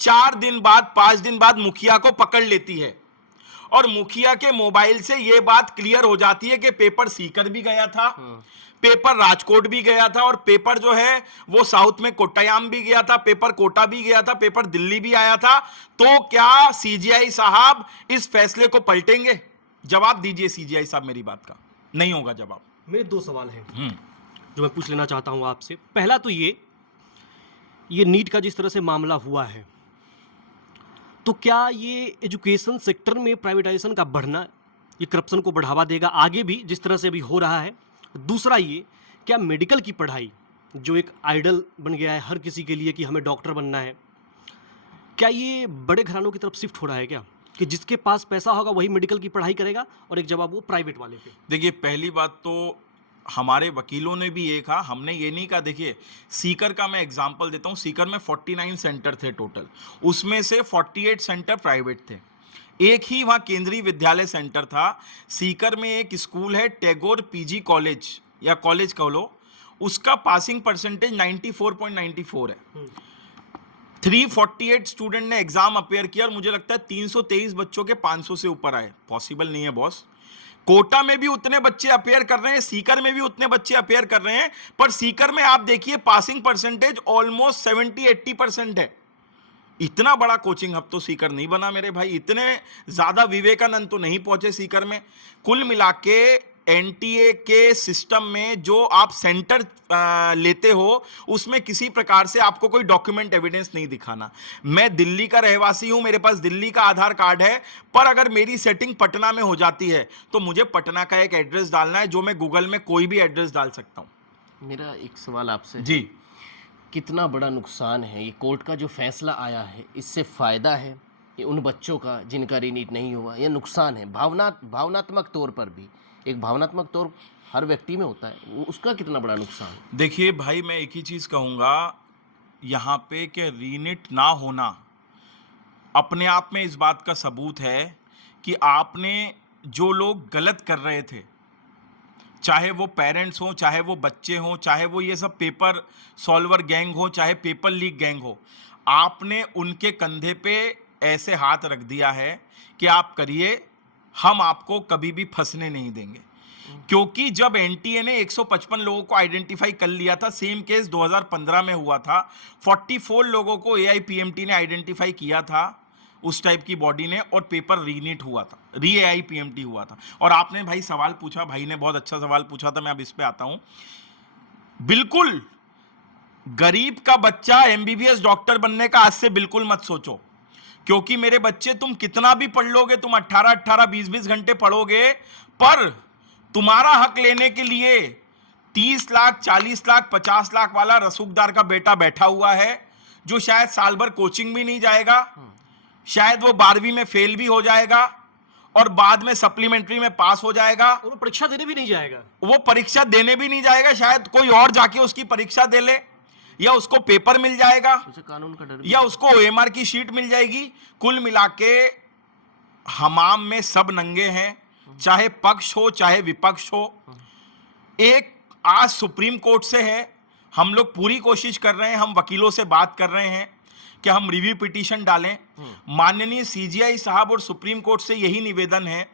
4 दिन बाद 5 दिन बाद मुखिया को पकड़ लेती है और मुखिया के मोबाइल से यह बात क्लियर हो जाती है कि पेपर सीकर भी गया था, पेपर राजकोट भी गया था, और पेपर जो है वो साउथ में कोट्टायाम भी गया था, पेपर कोटा भी गया था, पेपर दिल्ली भी आया था, तो क्या सीजीआई साहब इस फैसले को पलटेंगे? जवाब दीजिए सीजीआई साहब मेरी बात का। नहीं होगा जवाब। मेरे 2 सवाल हैं जो मैं पूछ लेना चाहता हूं आपसे। पहला तो ये नीट का जिस तरह से मामला हुआ है, तो क्या ये एजुकेशन सेक्टर में प्राइवेटाइजेशन का बढ़ना ये करप्शन को बढ़ावा देगा आगे भी जिस तरह से अभी हो रहा है? दूसरा ये, क्या मेडिकल की पढ़ाई जो एक आइडल बन गया है हर किसी के लिए कि हमें डॉक्टर बनना है, क्या ये बड़े घरानों की तरफ शिफ्ट हो रहा है क्या, कि जिसके पास पैसा होगा वही मेडिकल की पढ़ाई करेगा और एक जवाब वो प्राइवेट वाले पे? देखिए, पहली बात तो हमारे वकीलों ने भी ये कहा, हमने ये नहीं कहा। देखिए, सीकर का मैं एग्जांपल देता हूं। सीकर में 49 सेंटर थे टोटल, उसमें से 48 सेंटर प्राइवेट थे, एक ही वहां केंद्रीय विद्यालय सेंटर था। सीकर में एक स्कूल है टैगोर पीजी कॉलेज या कॉलेज कह लो, उसका पासिंग परसेंटेज 94.94 है। 348 स्टूडेंट ने एग्जाम अपेयर किया और मुझे लगता है 323 बच्चों के 500 से ऊपर आए। पॉसिबल नहीं है बॉस। कोटा में भी उतने बच्चे अपेयर कर रहे हैं, सीकर में भी उतने बच्चे अपेयर कर रहे हैं, पर सीकर में आप देखिए पासिंग परसेंटेज ऑलमोस्ट 70-80% है। इतना बड़ा कोचिंग हब तो सीकर नहीं बना मेरे भाई, इतने ज्यादा विवेकानंद तो नहीं पहुंचे सीकर में। कुल मिला के एनटीए के सिस्टम में जो आप सेंटर लेते हो उसमें किसी प्रकार से आपको कोई डॉक्यूमेंट एविडेंस नहीं दिखाना। मैं दिल्ली का रहवासी हूं, मेरे पास दिल्ली का आधार कार्ड है, पर अगर मेरी सेटिंग पटना में हो जाती है तो मुझे पटना का एक एड्रेस डालना है, जो मैं गूगल में कोई भी एड्रेस डाल सकता हूं। मेरा एक सवाल आपसे जी, कितना बड़ा नुकसान है ये कोर्ट का जो फैसला आया है? इससे फायदा है ये उन बच्चों का जिनका रीनीट नहीं हुआ, या नुकसान है भावनात्मक तौर पर भी? एक भावनात्मक तौर हर व्यक्ति में होता है, उसका कितना बड़ा नुकसान? देखिए भाई, मैं एक ही चीज कहूंगा यहाँ पे कि रीनिट ना होना अपने आप में इस बात का सबूत है कि आपने जो लोग गलत कर रहे थे, चाहे वो पेरेंट्स हो, चाहे वो बच्चे हो, चाहे वो ये सब पेपर सॉल्वर गैंग हो, चाहे पेपर लीक गैंग हो, आपने उनके कंधे पे ऐसे हाथ रख दिया है कि आप करिए, हम आपको कभी भी फंसने नहीं देंगे। क्योंकि जब एनटीए ने 155 लोगों को आइडेंटिफाई कर लिया था, सेम केस 2015 में हुआ था, 44 लोगों को एआईपीएमटी ने आइडेंटिफाई किया था, उस टाइप की बॉडी ने, और पेपर रीनीट हुआ था, री एआई पीएमटी हुआ था। और आपने भाई सवाल पूछा, भाई ने बहुत अच्छा सवाल पूछा था, मैं अब इस पे आता हूं। बिल्कुल गरीब का बच्चा एमबीबीएस डॉक्टर बनने का आज से बिल्कुल मत सोचो, क्योंकि मेरे बच्चे तुम कितना भी पढ़ लोगे, तुम 18-18 20-20 घंटे पढ़ोगे, पर तुम्हारा हक लेने के लिए 30 लाख 40 लाख 50 लाख वाला रसूखदार का बेटा बैठा हुआ है, जो शायद साल भर कोचिंग भी नहीं जाएगा, शायद वो 12वीं में फेल भी हो जाएगा और बाद में सप्लीमेंट्री में पास हो जाएगा, और वो परीक्षा देने भी नहीं जाएगा। वो परीक्षा देने भी नहीं जाएगा, शायद कोई और जाके उसकी परीक्षा दे ले, या उसको पेपर मिल जाएगा, उसे कानून का डर भी या उसको ओएमआर की शीट मिल जाएगी। कुल मिला के हमाम में सब नंगे हैं, चाहे पक्ष हो चाहे विपक्ष हो। एक आज सुप्रीम कोर्ट से है, हम लोग पूरी कोशिश कर रहे हैं, हम वकीलों से बात कर रहे हैं कि हम रिव्यू पिटीशन डालें। माननीय सीजीआई साहब और सुप्रीम कोर्ट से यही निवेदन है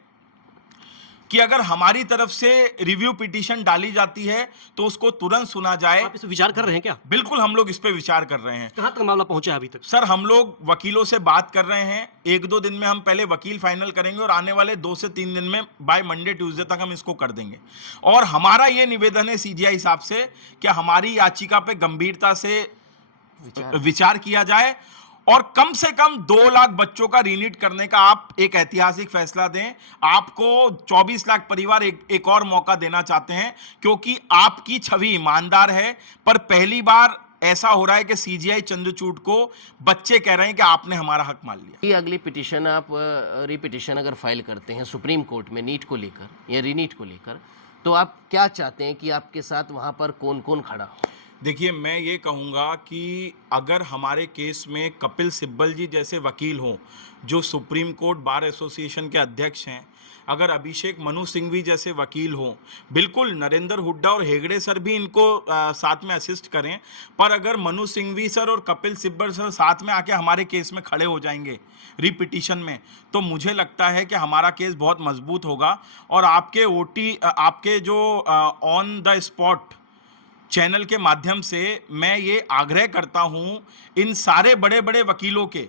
कि अगर हमारी तरफ से रिव्यू पिटीशन डाली जाती है तो उसको तुरंत सुना जाए। आप इस पे विचार कर रहे हैं क्या? बिल्कुल हम लोग इस पे विचार कर रहे हैं। कहाँ तक मामला पहुंचा है अभी तक? सर हम लोग वकीलों से बात कर रहे हैं, 1-2 दिन में हम पहले वकील फाइनल करेंगे और आने वाले 2 से 3 दिन में बाय मंडे ट्यूसडे तक हम इसको कर देंगे। और हमारा ये निवेदन है सीजीआई साहब से कि हमारी याचिका पे गंभीरता से विचार किया जाए और कम से कम 2 लाख बच्चों का रीनीट करने का आप एक ऐतिहासिक फैसला दें। आपको 24 लाख परिवार एक और मौका देना चाहते हैं, क्योंकि आपकी छवि ईमानदार है, पर पहली बार ऐसा हो रहा है कि सीजीआई चंद्रचूड़ को बच्चे कह रहे हैं कि आपने हमारा हक मान लिया। ये अगली पिटीशन आप रिपिटीशन अगर फाइल करते हैं सुप्रीम कोर्ट में नीट को लेकर या रीनीट को लेकर, तो आप क्या चाहते हैं कि आपके साथ वहां पर कौन कौन खड़ा हो? देखिए मैं ये कहूँगा कि अगर हमारे केस में कपिल सिब्बल जी जैसे वकील हों, जो सुप्रीम कोर्ट बार एसोसिएशन के अध्यक्ष हैं, अगर अभिषेक मनु सिंघवी जैसे वकील हों, बिल्कुल नरेंद्र हुड्डा और हेगड़े सर भी इनको साथ में असिस्ट करें, पर अगर मनु सिंघवी सर और कपिल सिब्बल सर साथ में आके हमारे केस में खड़े हो जाएंगे रिपिटीशन में, तो मुझे लगता है कि हमारा केस बहुत मजबूत होगा। और आपके जो ऑन द स्पॉट चैनल के माध्यम से मैं ये आग्रह करता हूं इन सारे बड़े बड़े वकीलों के,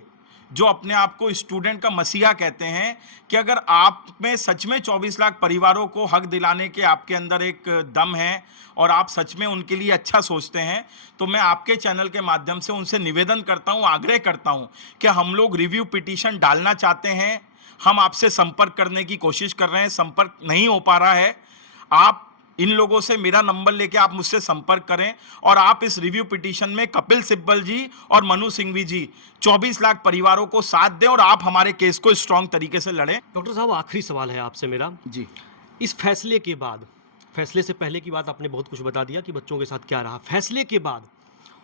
जो अपने आप को स्टूडेंट का मसीहा कहते हैं, कि अगर आप में सच में 24 लाख परिवारों को हक दिलाने के आपके अंदर एक दम है और आप सच में उनके लिए अच्छा सोचते हैं, तो मैं आपके चैनल के माध्यम से उनसे निवेदन करता हूं, आग्रह करता हूं कि हम लोग रिव्यू पिटीशन डालना चाहते हैं। हम आपसे संपर्क करने की कोशिश कर रहे हैं, संपर्क नहीं हो पा रहा है। आप इन लोगों से मेरा नंबर लेके आप मुझसे संपर्क करें और आप इस रिव्यू पिटीशन में कपिल सिब्बल जी और मनु सिंघवी जी 24 लाख परिवारों को साथ दें और आप हमारे केस को स्ट्रांग तरीके से लड़ें। डॉक्टर साहब, आखिरी सवाल है आपसे मेरा। जी, इस फैसले के बाद, फैसले से पहले की बात आपने बहुत कुछ बता दिया कि बच्चों के साथ क्या रहा, फैसले के बाद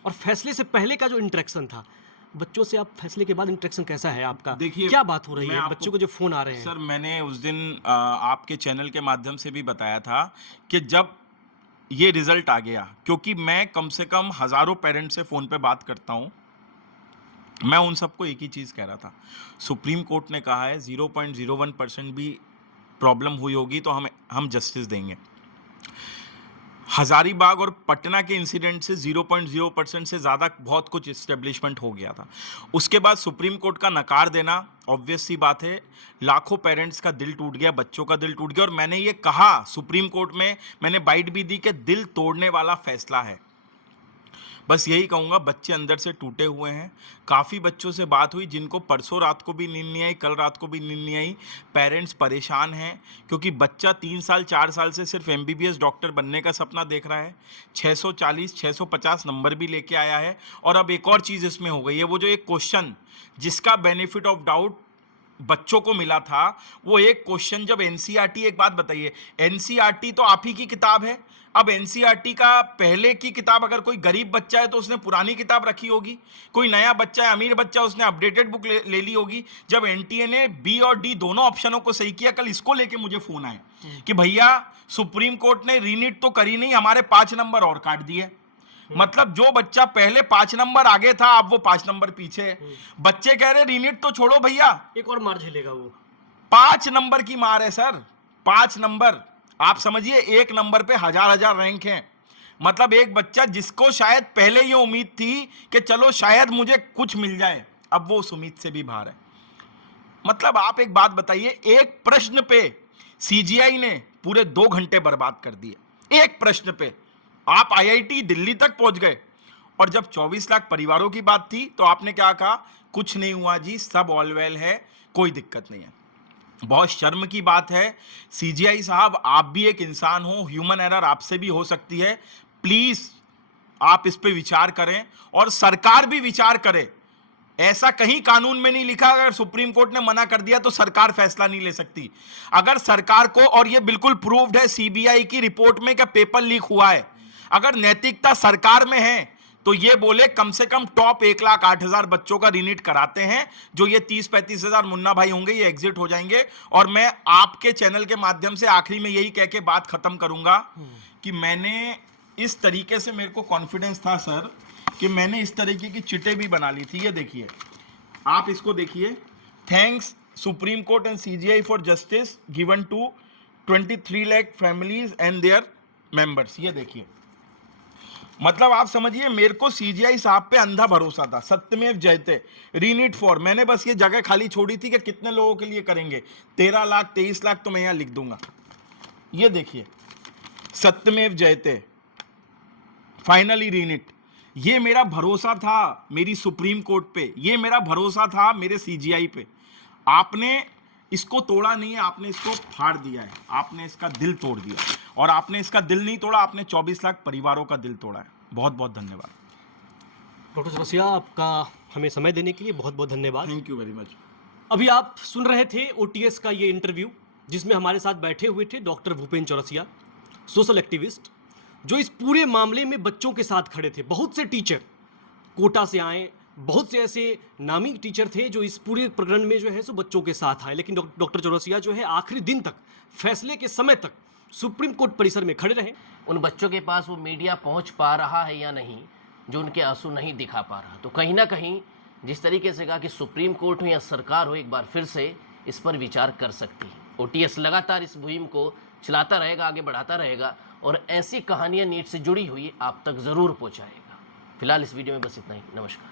और फैसले से पहले का जो इंटरेक्शन था बच्चों से, आप फैसले के बाद इंटरेक्शन कैसा है आपका? देखिए, क्या बात हो रही मैं है, आपको- बच्चों को जो फोन आ रहे हैं? सर मैंने उस दिन आपके चैनल के माध्यम से भी बताया था कि जब ये रिजल्ट आ गया, क्योंकि मैं कम से कम हज़ारों पेरेंट्स से फ़ोन पे बात करता हूँ, मैं उन सबको एक ही चीज़ कह रहा था, सुप्रीम कोर्ट ने कहा है 0.01% भी प्रॉब्लम हुई होगी तो हम जस्टिस देंगे। हजारीबाग और पटना के इंसिडेंट से 0.0% से ज़्यादा बहुत कुछ इस्टेब्लिशमेंट हो गया था। उसके बाद सुप्रीम कोर्ट का नकार देना, ऑब्वियस सी बात है, लाखों पेरेंट्स का दिल टूट गया, बच्चों का दिल टूट गया। और मैंने ये कहा सुप्रीम कोर्ट में, मैंने बाइट भी दी कि दिल तोड़ने वाला फैसला है। बस यही कहूँगा, बच्चे अंदर से टूटे हुए हैं। काफ़ी बच्चों से बात हुई जिनको परसों रात को भी नींद नहीं आई, कल रात को भी नींद नहीं आई। पेरेंट्स परेशान हैं क्योंकि बच्चा 3 साल 4 साल से सिर्फ एमबीबीएस डॉक्टर बनने का सपना देख रहा है, 640 650 नंबर भी लेके आया है। और अब एक और चीज़ इसमें हो गई है, वो जो एक क्वेश्चन जिसका बेनिफिट ऑफ डाउट बच्चों को मिला था, वो एक क्वेश्चन जब एनसीईआरटी, एक बात बताइए, एनसीईआरटी तो आप ही की किताब है। अब एनसीईआरटी का पहले की किताब, अगर कोई गरीब बच्चा है तो उसने पुरानी किताब रखी होगी, कोई नया बच्चा है, अमीर बच्चा, उसने अपडेटेड बुक ले ली होगी। जब एनटीए ने बी और डी दोनों ऑप्शनों को सही किया, कल इसको लेके मुझे फोन आए कि भैया सुप्रीम कोर्ट ने रीनीट तो करी नहीं, हमारे 5 नंबर और काट दिए। मतलब जो बच्चा पहले 5 नंबर आगे था, अब वो 5 नंबर पीछे है। बच्चे कह रहे रीनीट तो छोड़ो भैया, एक और मार झेलेगा वो। 5 नंबर की मार है सर, 5 नंबर। आप समझिए, 1 नंबर पे हजार रैंक हैं। मतलब एक बच्चा जिसको शायद पहले ये उम्मीद थी कि चलो शायद मुझे कुछ मिल जाए, अब वो उस उम्मीद से भी बाहर है। मतलब आप एक बात बताइए, एक प्रश्न पे सीजीआई ने पूरे 2 घंटे बर्बाद कर दिए। एक प्रश्न पे आप आईआईटी दिल्ली तक पहुंच गए, और जब 24 लाख परिवारों की बात थी तो आपने क्या कहा? कुछ नहीं हुआ जी, सब ऑल वेल है, कोई दिक्कत नहीं है। बहुत शर्म की बात है सीजीआई साहब, आप भी एक इंसान हो, ह्यूमन एरर आपसे भी हो सकती है। प्लीज आप इस पे विचार करें और सरकार भी विचार करे। ऐसा कहीं कानून में नहीं लिखा अगर सुप्रीम कोर्ट ने मना कर दिया तो सरकार फैसला नहीं ले सकती। अगर सरकार को, और ये बिल्कुल प्रूव्ड है सीबीआई की रिपोर्ट में कि पेपर लीक हुआ है, अगर नैतिकता सरकार में है तो ये बोले कम से कम टॉप 1,08,000 बच्चों का रीनीट कराते हैं। जो ये 30-35 हजार मुन्ना भाई होंगे ये एग्जिट हो जाएंगे। और मैं आपके चैनल के माध्यम से आखिरी में यही कह के बात खत्म करूंगा कि मैंने इस तरीके से, मेरे को कॉन्फिडेंस था सर कि मैंने इस तरीके की चिटें भी बना ली थी। ये देखिए, आप इसको देखिए, thanks supreme court and CGI for justice given to 23 lakh families and their members. ये देखिए, मतलब आप समझिए मेरे को सीजीआई साहब पे अंधा भरोसा था। सत्यमेव जयते, रीनीट फॉर, मैंने बस ये जगह खाली छोड़ी थी कि कितने लोगों के लिए करेंगे। 13 लाख 23 लाख तो मैं यहां लिख दूंगा। ये देखिए, सत्यमेव जयते, फाइनली रीनीट। ये मेरा भरोसा था मेरी सुप्रीम कोर्ट पे, ये मेरा भरोसा था मेरे सीजीआई पे। आपने इसको तोड़ा नहीं है, आपने इसको फाड़ दिया है, आपने इसका दिल तोड़ दिया। और आपने इसका दिल नहीं तोड़ा, आपने 24 लाख परिवारों का दिल तोड़ा है। बहुत बहुत धन्यवाद डॉक्टर चौरसिया, आपका हमें समय देने के लिए बहुत बहुत धन्यवाद। Thank you very much. अभी आप सुन रहे थे ओटीएस का ये इंटरव्यू, जिसमें हमारे साथ बैठे हुए थे doctor Bhupen Chaurasia, social activist, जो इस पूरे मामले में बच्चों के साथ खड़े थे। बहुत से टीचर कोटा से आए, बहुत से ऐसे नामी टीचर थे जो इस पूरे प्रकरण में जो है सो बच्चों के साथ आए, लेकिन डॉक्टर चौरसिया जो है आखिरी दिन तक, फैसले के समय तक सुप्रीम कोर्ट परिसर में खड़े रहे। उन बच्चों के पास वो मीडिया पहुंच पा रहा है या नहीं, जो उनके आंसू नहीं दिखा पा रहा। तो कहीं ना कहीं जिस तरीके से कहा कि सुप्रीम कोर्ट हो या सरकार हो, एक बार फिर से इस पर विचार कर सकती है। ओटीएस लगातार इस मुहिम को चलाता रहेगा, आगे बढ़ाता रहेगा, और ऐसी कहानियां नीट से जुड़ी हुई आप तक ज़रूर पहुंचाएगा। फिलहाल इस वीडियो में बस इतना ही। नमस्कार।